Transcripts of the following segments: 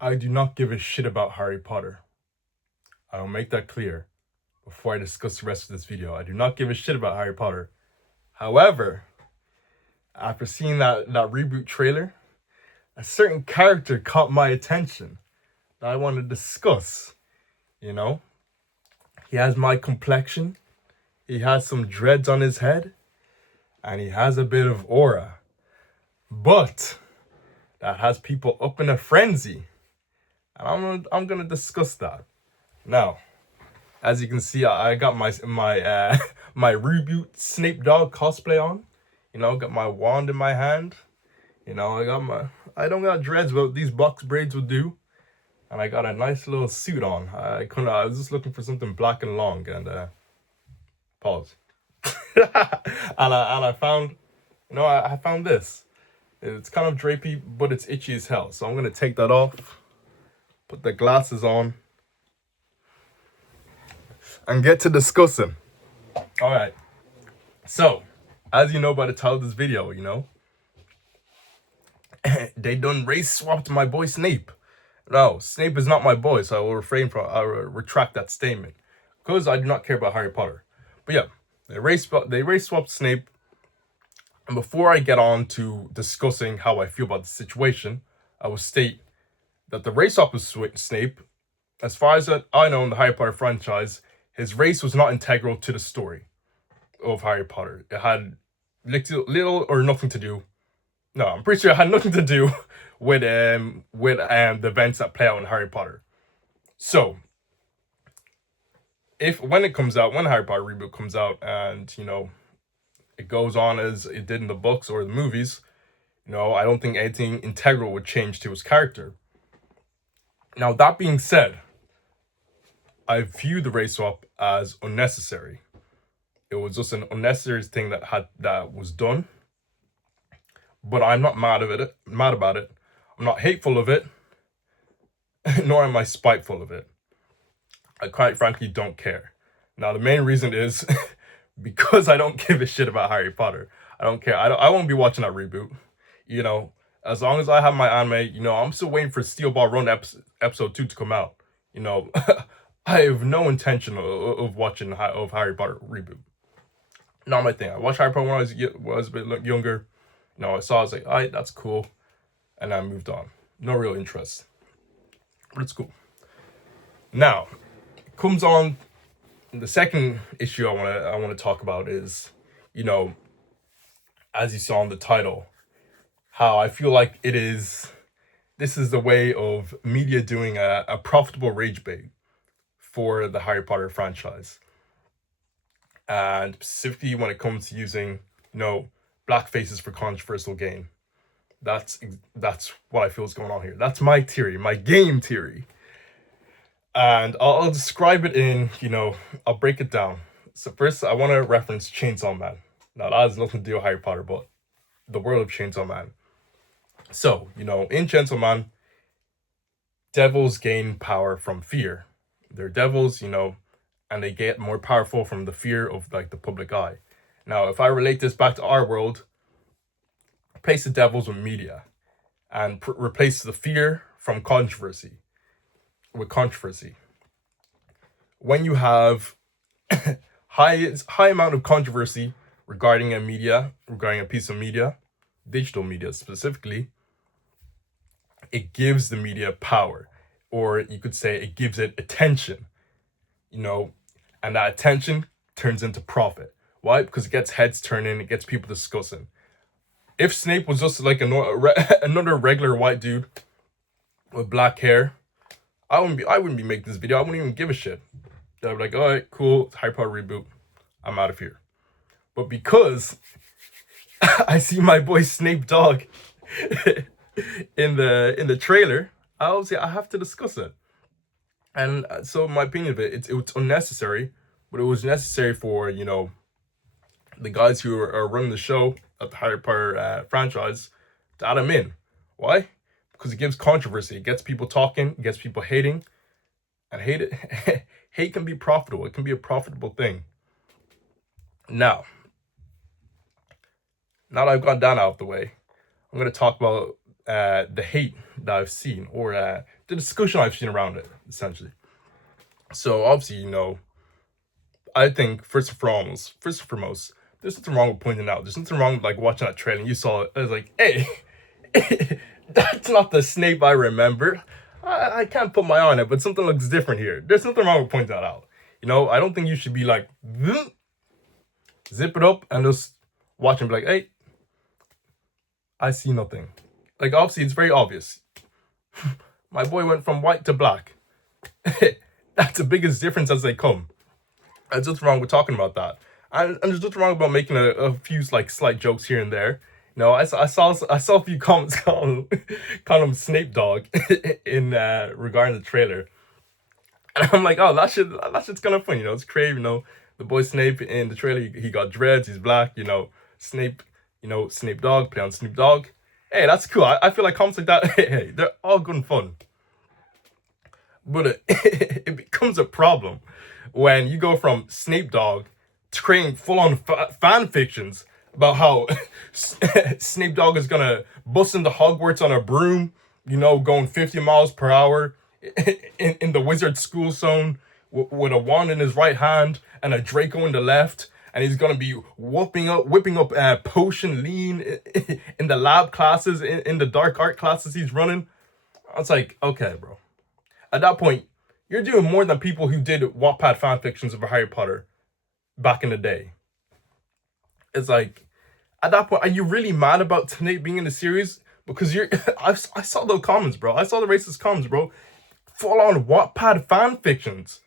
I do not give a shit about Harry Potter. I will make that clear before I discuss the rest of this video. I do not give a shit about Harry Potter. However, after seeing that reboot trailer, a certain character caught my attention that I want to discuss. You know, he has my complexion, he has some dreads on his head, and he has a bit of aura. But that has people up in a frenzy. And I'm gonna discuss that. Now, as you can see, I got my my reboot Snape dog cosplay on. You know, got my wand in my hand. You know, I don't got dreads, but these box braids will do. And I got a nice little suit on. I was just looking for something black and long, and pause. and I found, I found this. It's kind of drapey, but it's itchy as hell. So I'm gonna take that off, put the glasses on, and get to discussing. All right. So, as you know by the title of this video, they done race swapped my boy Snape. No, Snape is not my boy, so I will retract that statement, because I do not care about Harry Potter. But yeah, they race swapped Snape. And before I get on to discussing how I feel about the situation, I will state that the race swap with Snape, as far as I know in the Harry Potter franchise, his race was not integral to the story of Harry Potter. It had little or nothing to do. No, I'm pretty sure it had nothing to do with the events that play out in Harry Potter. So, when the Harry Potter reboot comes out, and it goes on as it did in the books or the movies, I don't think anything integral would change to his character. Now, that being said, I view the race swap as unnecessary. It was just an unnecessary thing that was done. But I'm not mad about it. I'm not hateful of it, nor am I spiteful of it. I quite frankly don't care. Now, the main reason is because I don't give a shit about Harry Potter. I don't care. I won't be watching that reboot. As long as I have my anime, I'm still waiting for Steel Ball Run episode 2 to come out. I have no intention of watching Harry Potter reboot. Not my thing. I watched Harry Potter when I was a bit younger. I saw, I was like, all right, that's cool. And I moved on. No real interest. But it's cool. Now, comes on the second issue I want to talk about is, as you saw in the title, how I feel like this is the way of media doing a profitable rage bait for the Harry Potter franchise. And specifically when it comes to using, black faces for controversial gain. That's what I feel is going on here. That's my theory, my game theory. And I'll describe it in, I'll break it down. So first, I want to reference Chainsaw Man. Now, that has nothing to do with Harry Potter, but the world of Chainsaw Man. So, in Chainsaw Man, devils gain power from fear. They're devils, and they get more powerful from the fear of, the public eye. Now, if I relate this back to our world, replace the devils with media, and replace the fear from controversy with controversy. When you have high amount of controversy regarding a piece of media, digital media specifically, it gives the media power, or you could say it gives it attention, and that attention turns into profit. Why? Because it gets heads turning, it gets people discussing. If Snape was just like another regular white dude with black hair, I wouldn't be making this video. I wouldn't even give a shit. I'd be like, all right, cool, Harry Potter reboot, I'm out of here. But because I see my boy Snape dog in the trailer, I have to discuss it. And so my opinion of it's unnecessary, but it was necessary for, the guys who are running the show at the Harry Potter franchise to add him in. Why? Because it gives controversy. It gets people talking. It gets people hating. And hate can be profitable. It can be a profitable thing. Now that I've got that out of the way, I'm going to talk about the hate that I've seen, or the discussion I've seen around it, essentially. So obviously, I think first and foremost, there's nothing wrong with pointing out. There's nothing wrong with like watching that trailer and you saw it. I was like, hey, that's not the Snape I remember. I can't put my eye on it, but something looks different here. There's nothing wrong with pointing that out. I don't think you should be like, zip it up and just watch and be like, hey, I see nothing. Like, obviously, it's very obvious. My boy went from white to black. That's the biggest difference as they come. There's nothing wrong with talking about that. And there's nothing wrong about making a few like slight jokes here and there. I saw a few comments calling him Snape Dog in regarding the trailer, and I'm like, oh, that shit's kind of funny. It's creative. The boy Snape in the trailer, he got dreads, he's black. Snape, Snape Dog, play on Snoop Dogg. Hey, that's cool. I feel like comments like that, hey, they're all good and fun. But it becomes a problem when you go from Snape Dogg to creating full-on fan fictions about how Snape Dogg is gonna bust into Hogwarts on a broom, going 50 miles per hour in the wizard school zone with a wand in his right hand and a Draco in the left, and he's gonna be whipping up potion lean in the lab classes, in the dark art classes he's running. I was like, okay, bro. At that point, you're doing more than people who did Wattpad fan fictions of Harry Potter back in the day. It's like, at that point, are you really mad about Snape being in the series? Because I saw the comments, bro. I saw the racist comments, bro. Full on Wattpad fan fictions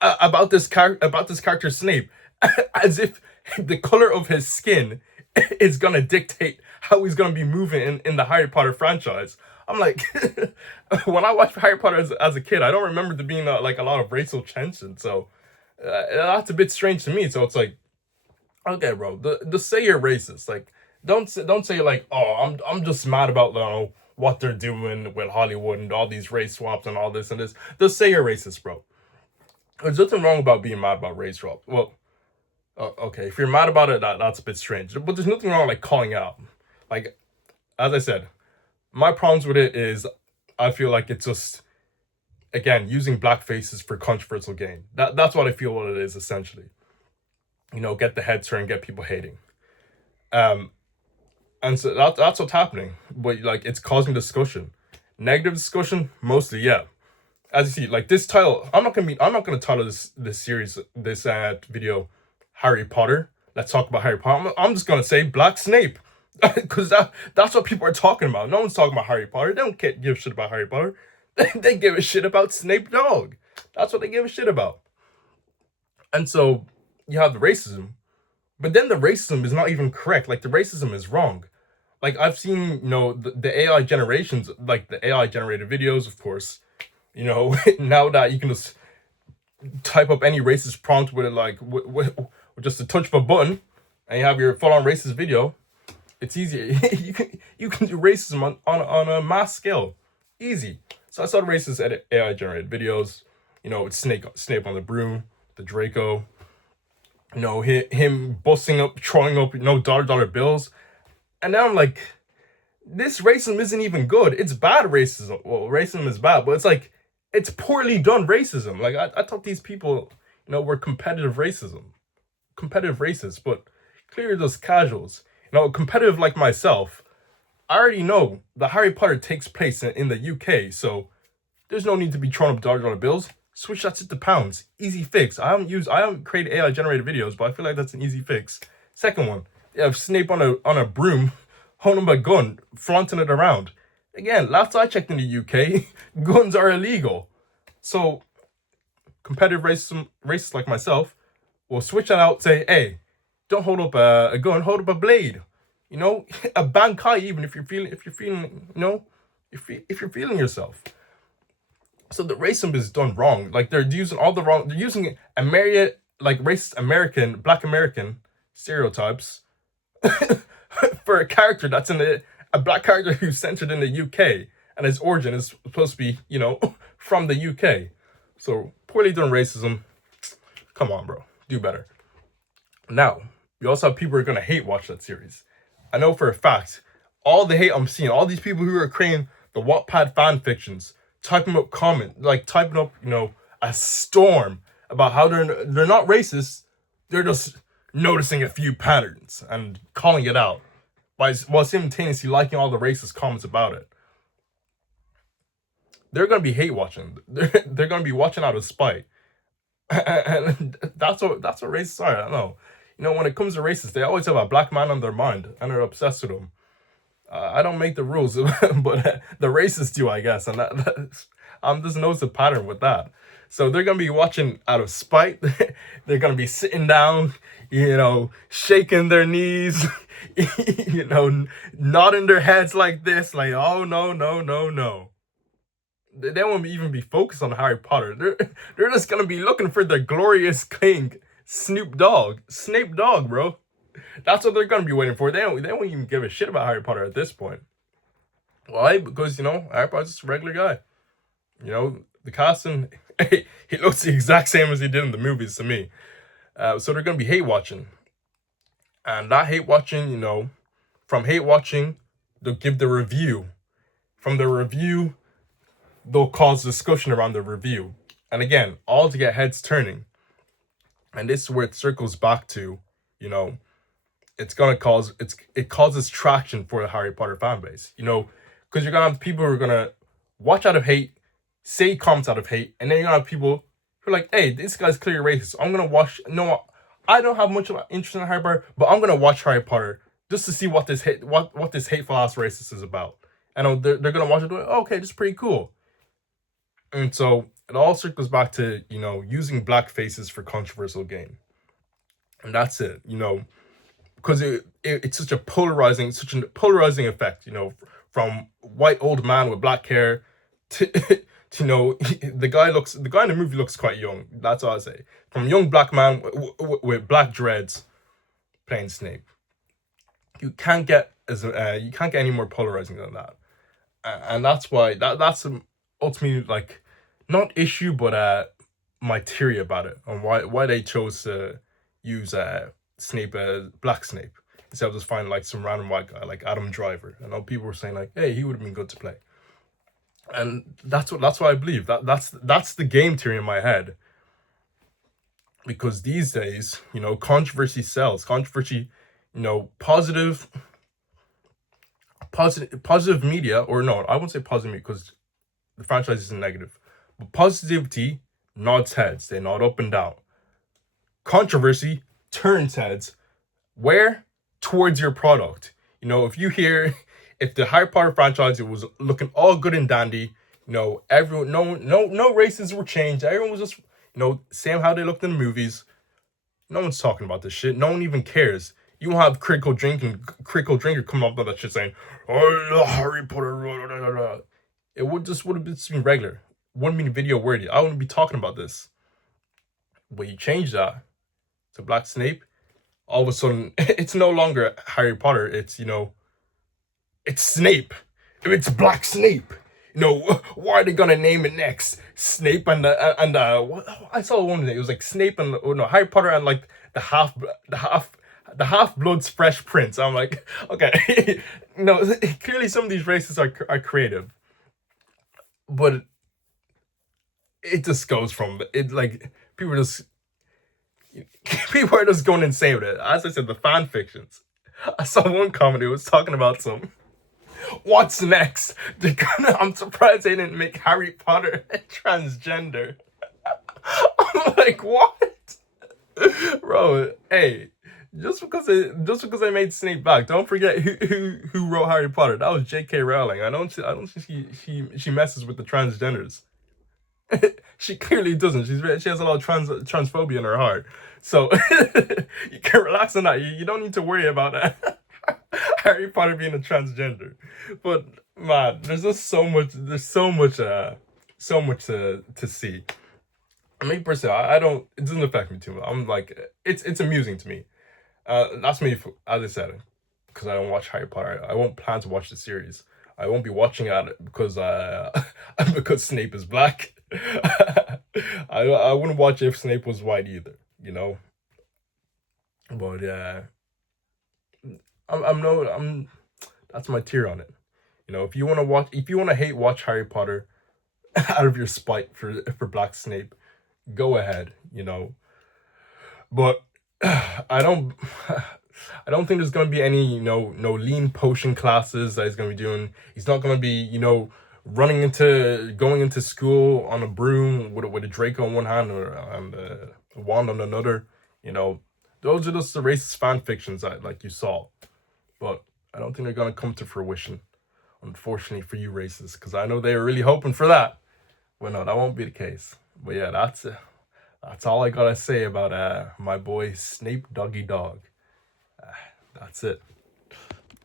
about this character Snape, as if the color of his skin is gonna dictate how he's gonna be moving in the Harry Potter franchise. I'm like, when I watched Harry Potter as a kid, I don't remember there being like a lot of racial tension. So that's a bit strange to me. So it's like, okay, bro, just say you're racist. Like, don't say like, oh, I'm just mad about what they're doing with Hollywood and all these race swaps and all this and this. Just say you're racist, bro. There's nothing wrong about being mad about race swap. Well, okay, if you're mad about it, that's a bit strange. But there's nothing wrong like calling out. Like, as I said, my problems with it is I feel like it's just, again, using black faces for controversial gain. That's what I feel what it is, essentially. Get the head turn, get people hating. And so that's what's happening. But like, it's causing discussion. Negative discussion, mostly, yeah. As you see, like this title, I'm not gonna title this series, this video, Harry Potter. Let's talk about Harry Potter. I'm just gonna say Black Snape. Because that's what people are talking about. No one's talking about Harry Potter. They don't give a shit about Harry Potter. They give a shit about Snape Dogg. That's what they give a shit about. And so you have the racism, but then the racism is not even correct. Like, the racism is wrong. Like, I've seen, the AI generations, like the AI generated videos, of course. Now that you can just type up any racist prompt with it, like with just a touch of a button, and you have your full-on racist video. It's easier. you can do racism on a mass scale, easy. So I saw the racist AI generated videos. It's Snape on the broom, the Draco. Him busting up, throwing up, dollar bills, and now I'm like, this racism isn't even good. It's bad racism. Well, racism is bad, but it's like, it's poorly done racism. Like, I thought these people, were competitive racists, but clearly just casuals. Competitive like myself, I already know that Harry Potter takes place in the UK, so there's no need to be throwing up dollar bills. Switch that to pounds. Easy fix. I haven't created AI generated videos, but I feel like that's an easy fix. Second one, you have Snape on a broom, holding a gun, flaunting it around. Again, last I checked in the UK, guns are illegal. So competitive racists like myself will switch that out, say, hey, don't hold up a gun, hold up a blade. A bankai, even if you're feeling yourself. So the racism is done wrong. Like, they're using a myriad, like, racist Black American stereotypes for a character that's a black character who's centered in the UK, and his origin is supposed to be, from the UK. So poorly done racism. Come on, bro, do better. Now, you also have people who are gonna hate watch that series. I know for a fact, all the hate I'm seeing, all these people who are creating the Wattpad fan fictions typing up typing up, a storm about how they're not racist. They're just noticing a few patterns and calling it out while simultaneously liking all the racist comments about it. They're gonna be hate watching. They're gonna be watching out of spite, and that's what racists are. I don't know. When it comes to racists, they always have a black man on their mind and they're obsessed with him. I don't make the rules, but the racists do, I guess, and I'm just notice a pattern with that. So they're gonna be watching out of spite. They're gonna be sitting down, shaking their knees, nodding their heads like this, like, oh no, no, no, no. They won't even be focused on Harry Potter. They're just gonna be looking for the glorious king, Snape Dogg, bro. That's what they're gonna be waiting for. They won't even give a shit about Harry Potter at this point. Why? Because Harry Potter's just a regular guy. The casting, he looks the exact same as he did in the movies to me. So they're gonna be hate watching, and that hate watching, from hate watching, they'll give the review. From the review, they'll cause discussion around the review, and again, all to get heads turning. And this is where it circles back to, it causes traction for the Harry Potter fan base, because you're gonna have people who are gonna watch out of hate, say comments out of hate, and then you're gonna have people who are like, hey, this guy's clearly racist. I'm gonna watch. No, I don't have much of an interest in Harry Potter, but I'm gonna watch Harry Potter just to see what this hateful ass racist is about. And they're gonna watch it. Oh, okay, this is pretty cool. And so it all circles back to using black faces for controversial gain, and that's it. Because it's such a polarizing effect. From white old man with black hair to the guy in the movie looks quite young. That's all I say. From young black man with black dreads playing Snape, you can't get any more polarizing than that. And that's why that's ultimately not issue, but my theory about it, and why they chose to use Snape as Black Snape instead of just finding some random white guy like Adam Driver. I know people were saying hey, he would have been good to play, and that's what I believe. That's the game theory in my head. Because these days, controversy sells. Controversy, positive media, or no, I won't say positive media because the franchise isn't negative. But positivity nods heads. They nod up and down. Controversy turns heads. Where? Towards your product. If the Harry Potter franchise, it was looking all good and dandy, everyone, no races were changed. Everyone was just, same how they looked in the movies. No one's talking about this shit. No one even cares. You won't have critical drinker coming up with that shit saying, oh, Harry Potter. It would have just been regular. Wouldn't be video worthy. I wouldn't be talking about this. But you change that to Black Snape, all of a sudden it's no longer Harry Potter. It's it's Snape. It's Black Snape. Why are they gonna name it next? Snape and what, I saw one day. It was like Snape and Harry Potter and the half blood's Fresh Prince. I'm like, okay, clearly some of these races are creative, but it just goes from it people are just going insane with it. As I said, the fan fictions. I saw one comment. It was talking about what's next? I'm surprised they didn't make Harry Potter transgender. I'm like, what? Bro, hey, just because they made Snape black, don't forget who wrote Harry Potter. That was J.K. Rowling. I don't think she messes with the transgenders. She clearly doesn't. She has a lot of transphobia in her heart. So you can relax on that. You don't need to worry about Harry Potter being a transgender. But man, there's just so much. There's so much to see. Me personally, I don't. It doesn't affect me too much. I'm it's amusing to me. That's me, as I said, because I don't watch Harry Potter. I won't plan to watch the series. I won't be watching it because because Snape is black. I wouldn't watch if Snape was white either, But I'm that's my tier on it. If you want to hate watch Harry Potter, out of your spite for Black Snape, go ahead, But I don't I don't think there's gonna be any, no lean potion classes that he's gonna be doing. He's not gonna be, going into school on a broom with a Draco in one hand or a wand on another. You know, those are just the racist fan fictions that like you saw. But I don't think they're gonna come to fruition, unfortunately for you racists, because I know they were really hoping for that. Well, no, that won't be the case. But yeah, that's it. That's all I gotta say about my boy Snape Doggy Dog. That's it.